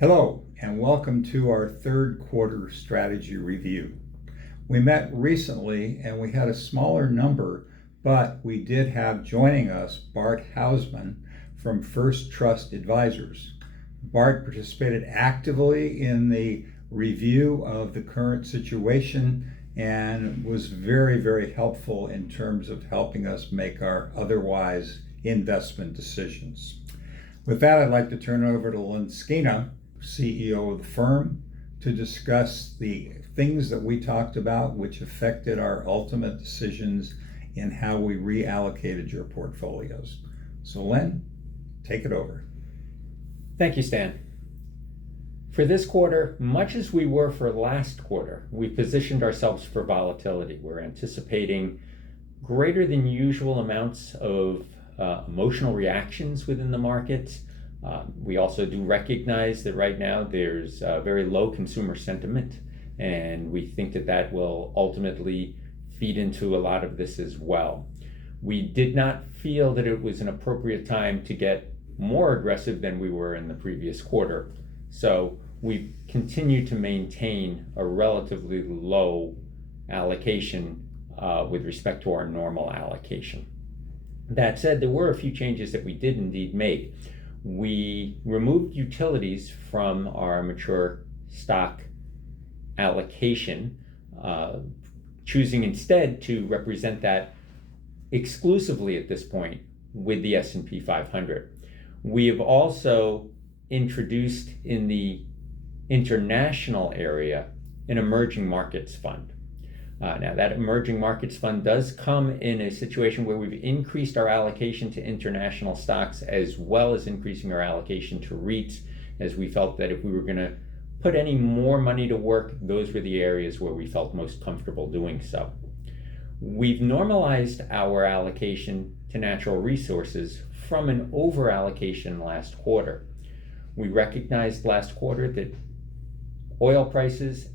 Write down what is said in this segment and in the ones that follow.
Hello, and welcome to our third quarter strategy review. We met recently and we had a smaller number, but we did have joining us Bart Hausman from First Trust Advisors. Bart participated actively in the review of the current situation and was very, very helpful in terms of helping us make our otherwise investment decisions. With that, I'd like to turn it over to Lynn Skina, CEO of the firm, to discuss the things that we talked about which affected our ultimate decisions in how we reallocated your portfolios. So Len, take it over. Thank you, Stan. For this quarter, much as we were for last quarter, we positioned ourselves for volatility. We're anticipating greater than usual amounts of emotional reactions within the markets. We also do recognize that right now there's very low consumer sentiment, and we think that that will ultimately feed into a lot of this as well. We did not feel that it was an appropriate time to get more aggressive than we were in the previous quarter. So we continue to maintain a relatively low allocation with respect to our normal allocation. That said, there were a few changes that we did indeed make. We removed utilities from our mature stock allocation, choosing instead to represent that exclusively at this point with the S&P 500. We have also introduced in the international area an emerging markets fund. Now, that emerging markets fund does come in a situation where we've increased our allocation to international stocks as well as increasing our allocation to REITs, as we felt that if we were going to put any more money to work, those were the areas where we felt most comfortable doing so. We've normalized our allocation to natural resources from an over allocation last quarter. We recognized last quarter that oil prices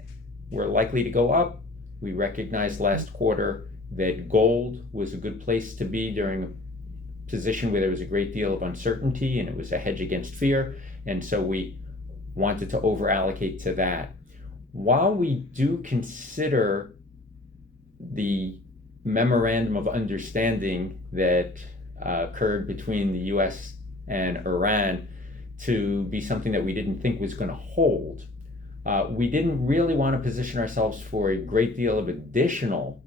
were likely to go up. We recognized last quarter that gold was a good place to be during a position where there was a great deal of uncertainty and it was a hedge against fear, and so we wanted to over allocate to that. While we do consider the memorandum of understanding that occurred between the US and Iran to be something that we didn't think was going to hold, we didn't really want to position ourselves for a great deal of additional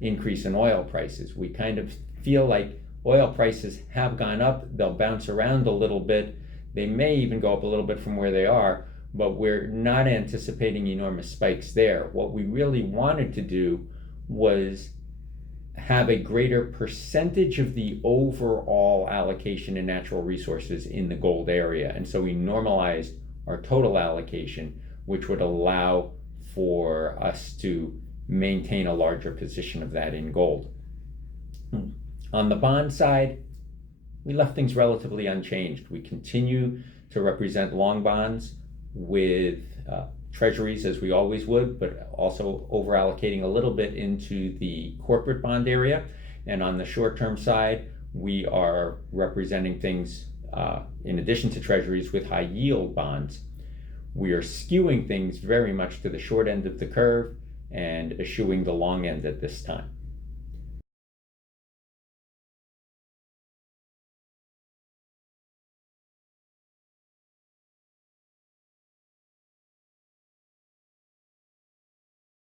increase in oil prices. We kind of feel like oil prices have gone up. They'll bounce around a little bit. They may even go up a little bit from where they are, but we're not anticipating enormous spikes there. What we really wanted to do was have a greater percentage of the overall allocation in natural resources in the gold area. And so we normalized our total allocation, which would allow for us to maintain a larger position of that in gold. On the bond side, we left things relatively unchanged. We continue to represent long bonds with treasuries as we always would, but also over allocating a little bit into the corporate bond area. And on the short-term side, we are representing things in addition to treasuries with high yield bonds. We are skewing things very much to the short end of the curve and eschewing the long end at this time.